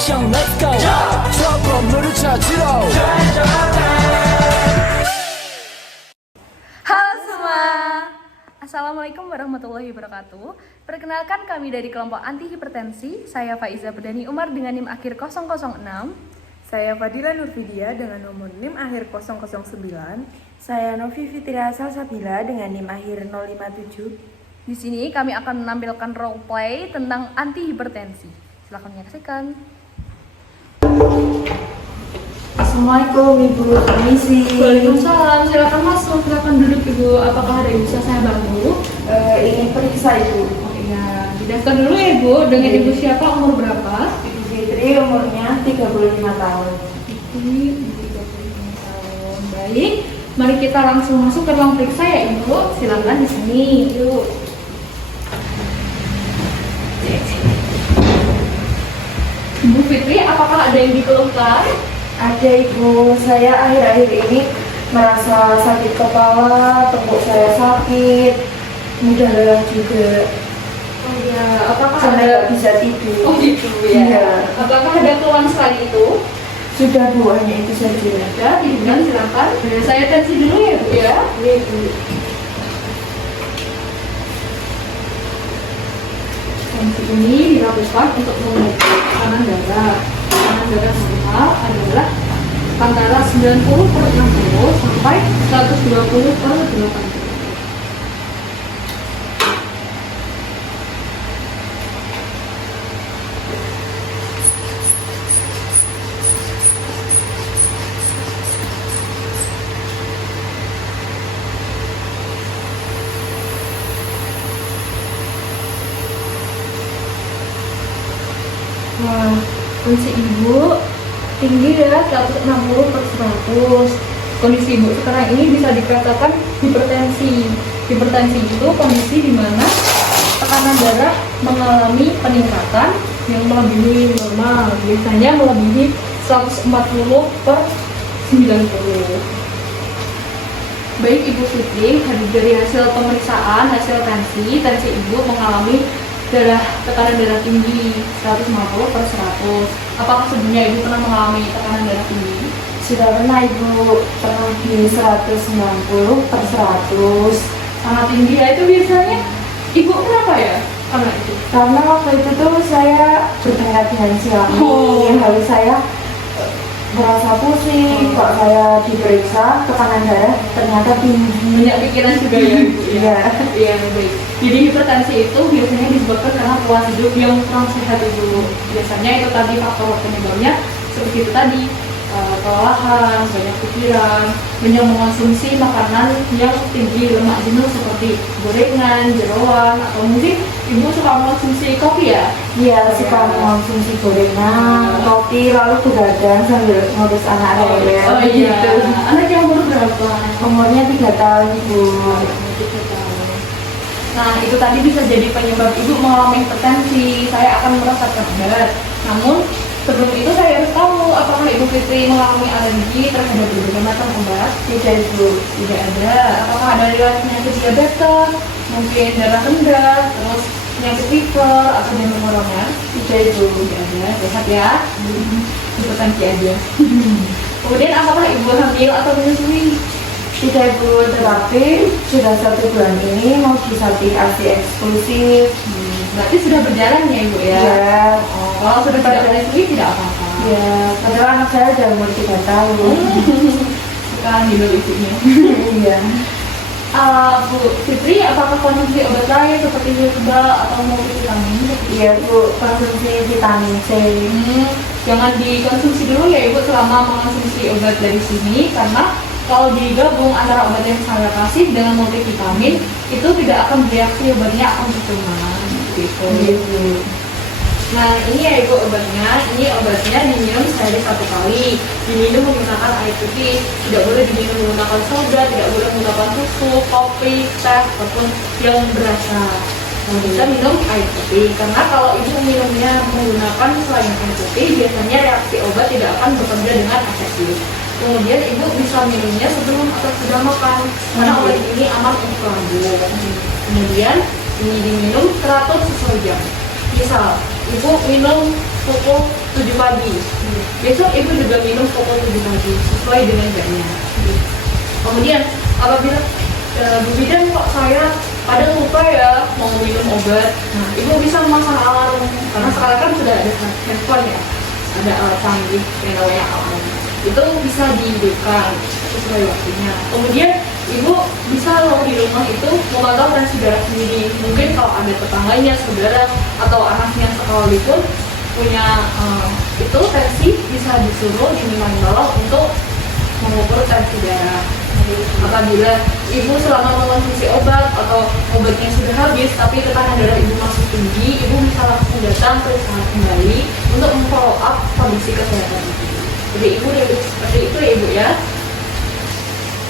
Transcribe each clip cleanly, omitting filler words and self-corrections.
형 let's go 저 건물을 찾으러 Halo semua, Assalamualaikum warahmatullahi wabarakatuh. Perkenalkan kami dari kelompok anti hipertensi. Saya Faiza Berdani Umar dengan NIM akhir 006. Saya Fadila Nurfidia dengan nomor NIM akhir 009. Saya Novi Fitria Salsabila dengan NIM akhir 057. Di sini kami akan menampilkan role play tentang anti hipertensi. Silahkan menyaksikan. Assalamualaikum Ibu, permisi. Waalaikumsalam, silakan masuk, silakan duduk Ibu. Apakah ada yang bisa saya bantu? Ingin periksa Ibu. Oh iya, didaftar dulu ya Ibu. Dengan Ibu siapa, umur berapa? Ibu Fitri umurnya 35 tahun. Ini 35 tahun. Baik, mari kita langsung masuk ke ruang periksa ya Ibu. Silakan di sini. Yuk. Ibu Fitri, apakah ada yang dikeluhkan? Ada Ibu, saya akhir-akhir ini merasa sakit kepala, tengkuk saya sakit, mudah lelah juga. Oh iya, apakah Sampai ada? nggak bisa tidur. Oh gitu ya. Iya. Apakah ada keluhan selain itu? Sudah Bu, hanya itu saja. Ada, dibuka silakan. Saya tensi dulu ya Bu ya. Iya Bu. Tensi ini dilakukan untuk mengukur tekanan darah. Tekanan darah normal adalah antara 90/60 sampai 120/80. Wah, kondisi Ibu tinggi ya 160/100. Kondisi Ibu sekarang ini bisa dikatakan hipertensi. Hipertensi itu kondisi di mana tekanan darah mengalami peningkatan yang melebihi normal, biasanya melebihi 140/90. Baik Ibu Fitri, dari hasil pemeriksaan, hasil tensi Ibu mengalami tekanan darah tinggi 150/100. Apakah sebelumnya Ibu pernah mengalami tekanan darah tinggi? Sudah pernah Ibu, pernah di 190/100. Sangat tinggi ya, itu biasanya Ibu kenapa ya? Karena itu. Karena waktu itu tuh saya bertengkar dengan suami, Oh. lalu saya merasa pusing. Kok saya diperiksa tekanan darah ternyata tinggi. Banyak pikiran juga ya Ibu ya? Iya. Iya, baik. Jadi hipertensi itu biasanya disebabkan karena pola hidup yang kurang sehat Ibu. Biasanya itu tadi faktor penyebabnya seperti itu tadi, kelelahan, banyak pikiran, banyak mengonsumsi makanan yang tinggi lemak jenuh seperti gorengan, jeroan, atau mungkin Ibu suka mengonsumsi kopi ya? Iya, suka mengonsumsi gorengan, kopi, lalu begadang sambil ngurus anak rewel. Oh iya. Gitu. Anak yang umur berapa? Umurnya 3 tahun Ibu. Nah, itu tadi bisa jadi penyebab Ibu mengalami hipertensi. Saya akan merasakan obat. Namun, sebelum itu saya harus tahu apakah Ibu Fitri mengalami alergi terhadap berbagai macam obat? Tidak Ibu. Tidak ada. Apakah ada riwayat penyakit diabetes, mungkin darah rendah, terus penyakit liver atau jantung koroner? Tidak Ibu. Tidak ada. Sehat ya? Hipertensi aja. Kemudian apakah Ibu hamil atau menyusui? Tidak Ibu, tetapi sudah 1 bulan ini mau disuntik ASI eksklusif. Berarti sudah berjalan ya Ibu ya? Ya. Oh, kalau sudah tidak menyusui tidak apa-apa. Ya, padahal anak saya udah umur 3 tahun. Sekarang dulu isinya. Iya. Bu Fitri, apakah konsumsi obat lain seperti herbal atau multivitamin? Iya Bu, konsumsi vitamin C. Jangan dikonsumsi dulu ya Ibu selama mengonsumsi obat dari sini, karena kalau digabung antara obat yang saya kasih dengan multivitamin itu tidak akan bereaksi, obatnya akan percuma gitu. Gitu. Nah ini ya Ibu obatnya, ini obatnya diminum sehari 1 kali, diminum menggunakan air putih, tidak boleh diminum menggunakan soda, tidak boleh menggunakan susu, kopi, teh, ataupun yang berasa. Bisa minum air putih, karena kalau Ibu minumnya menggunakan selain air putih, biasanya reaksi obat tidak akan bekerja dengan efektif. Kemudian Ibu bisa minumnya sebelum atau sudah makan, karena obat ini aman untuk lambung. Kemudian ini diminum teratur sesuai jam. Misal, Ibu minum pukul 7 pagi. Besok ibu juga minum pukul 7 pagi sesuai dengan jamnya. Kemudian apabila Bu Bidan, kok saya kadang lupa ya mau minum obat, nah ibu bisa memasang alarm, karena sekarang kan sudah ada handphone ya, ada alat canggih yang namanya alarm, itu bisa dihidupkan sesuai waktunya. Kemudian ibu bisa loh di rumah itu memantau tensi darah sendiri. Mungkin kalau ada tetangganya, saudara atau anaknya sekalipun punya itu tensi, bisa disuruh diminta untuk mengukur tensi darah. Apabila ibu selama mengonsumsi obat atau obatnya sudah habis tapi tekanan darah ibu masih tinggi, ibu bisa langsung datang ke usaha kembali untuk memfollow up kondisi kesehatan ibu. Jadi ibu seperti itu ya ibu ya.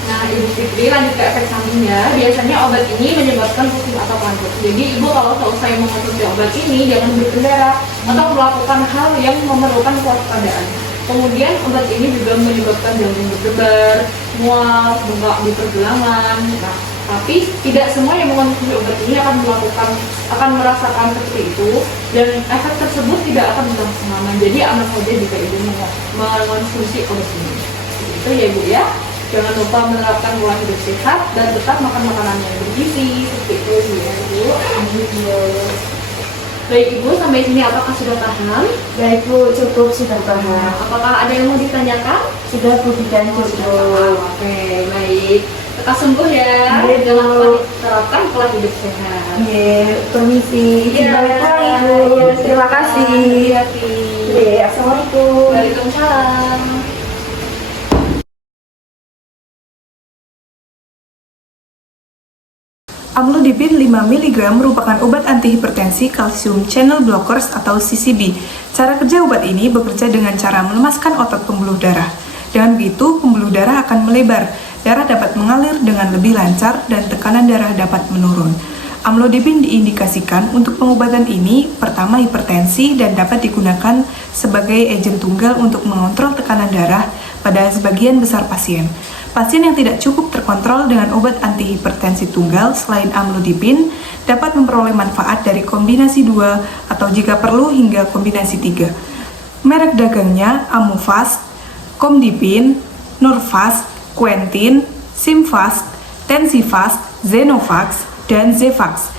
Nah ibu Fitri, lanjut ke efek sampingnya. Biasanya obat ini menyebabkan pusing atau kantuk. Jadi ibu kalau selesai mengonsumsi obat ini jangan berkendara atau melakukan hal yang memerlukan kewaspadaan. Kemudian obat ini juga menyebabkan jantung berdebar, mual, bengkak di pergelangan. Nah, tapi tidak semua yang mengonsumsi obat ini akan merasakan seperti itu, dan efek tersebut tidak akan berlangsung lama. Jadi aman saja jika ibu mengonsumsi obat ini. Itu ya ibu ya. Jangan lupa menerapkan pola hidup sehat dan tetap makan makanan yang bergizi. Seperti itu ya ibu. Baik ibu, sampai sini apakah sudah paham? Baik Bu, cukup sudah paham. Apakah ada yang mau ditanyakan? Sudah Bu Bidan cukup. Oke, baik. Lekas sembuh ya. Baik, Jangan lupa Bu. diterapkan pola hidup sehat. Iya, permisi. Iya, Balik lagi Bu. iya, Terima kasih. Hati-hati. Iya, Assalamualaikum. Waalaikumsalam. Amlodipin 5 mg merupakan obat antihipertensi kalsium channel blockers atau CCB. Cara kerja obat ini bekerja dengan cara melemaskan otot pembuluh darah. Dengan begitu, pembuluh darah akan melebar, darah dapat mengalir dengan lebih lancar, dan tekanan darah dapat menurun. Amlodipin diindikasikan untuk pengobatan ini, pertama hipertensi, dan dapat digunakan sebagai agen tunggal untuk mengontrol tekanan darah pada sebagian besar pasien. Pasien yang tidak cukup terkontrol dengan obat antihipertensi tunggal selain amlodipin dapat memperoleh manfaat dari kombinasi 2 atau jika perlu hingga kombinasi 3. Merek dagangnya Amufast, Komdipin, Nurfast, Quentin, Simfast, Tensifast, Zenofax, dan Zefax.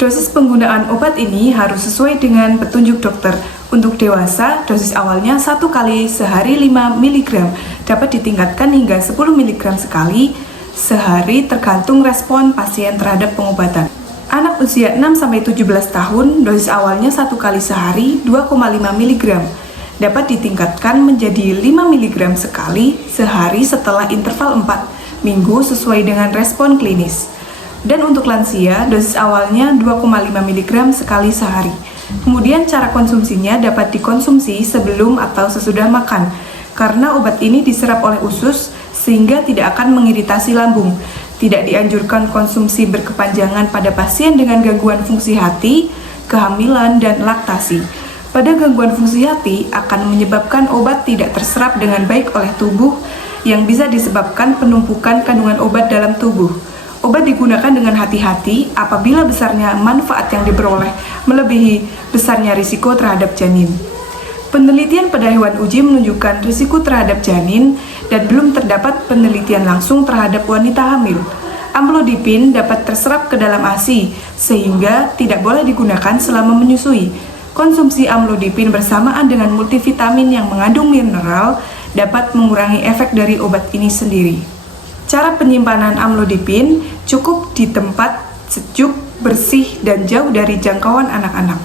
Dosis penggunaan obat ini harus sesuai dengan petunjuk dokter. Untuk dewasa, dosis awalnya 1 kali sehari 5 mg, dapat ditingkatkan hingga 10 mg sekali sehari tergantung respon pasien terhadap pengobatan. Anak usia 6-17 tahun, dosis awalnya 1 kali sehari 2,5 mg, dapat ditingkatkan menjadi 5 mg sekali sehari setelah interval 4 minggu sesuai dengan respon klinis. Dan untuk lansia, dosis awalnya 2,5 mg sekali sehari. Kemudian cara konsumsinya dapat dikonsumsi sebelum atau sesudah makan, karena obat ini diserap oleh usus sehingga tidak akan mengiritasi lambung. Tidak dianjurkan konsumsi berkepanjangan pada pasien dengan gangguan fungsi hati, kehamilan, dan laktasi. Pada gangguan fungsi hati akan menyebabkan obat tidak terserap dengan baik oleh tubuh yang bisa disebabkan penumpukan kandungan obat dalam tubuh. Obat digunakan dengan hati-hati apabila besarnya manfaat yang diperoleh melebihi besarnya risiko terhadap janin. Penelitian pada hewan uji menunjukkan risiko terhadap janin dan belum terdapat penelitian langsung terhadap wanita hamil. Amlodipin dapat terserap ke dalam ASI sehingga tidak boleh digunakan selama menyusui. Konsumsi amlodipin bersamaan dengan multivitamin yang mengandung mineral dapat mengurangi efek dari obat ini sendiri. Cara penyimpanan amlodipin cukup di tempat sejuk, bersih, dan jauh dari jangkauan anak-anak.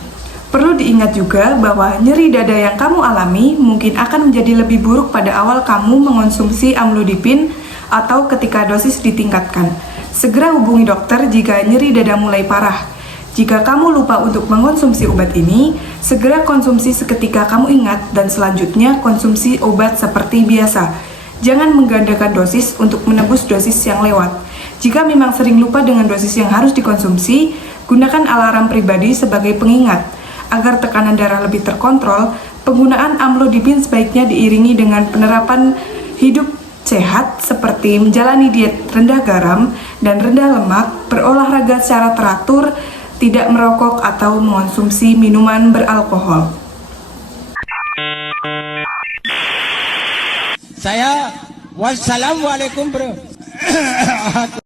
Perlu diingat juga bahwa nyeri dada yang kamu alami mungkin akan menjadi lebih buruk pada awal kamu mengonsumsi amlodipin atau ketika dosis ditingkatkan. Segera hubungi dokter jika nyeri dada mulai parah. Jika kamu lupa untuk mengonsumsi obat ini, segera konsumsi seketika kamu ingat dan selanjutnya konsumsi obat seperti biasa. Jangan menggandakan dosis untuk menebus dosis yang lewat. Jika memang sering lupa dengan dosis yang harus dikonsumsi, gunakan alarm pribadi sebagai pengingat. Agar tekanan darah lebih terkontrol, penggunaan amlodipin sebaiknya diiringi dengan penerapan hidup sehat seperti menjalani diet rendah garam dan rendah lemak, berolahraga secara teratur, tidak merokok atau mengonsumsi minuman beralkohol. saya. Wassalamualaikum bro.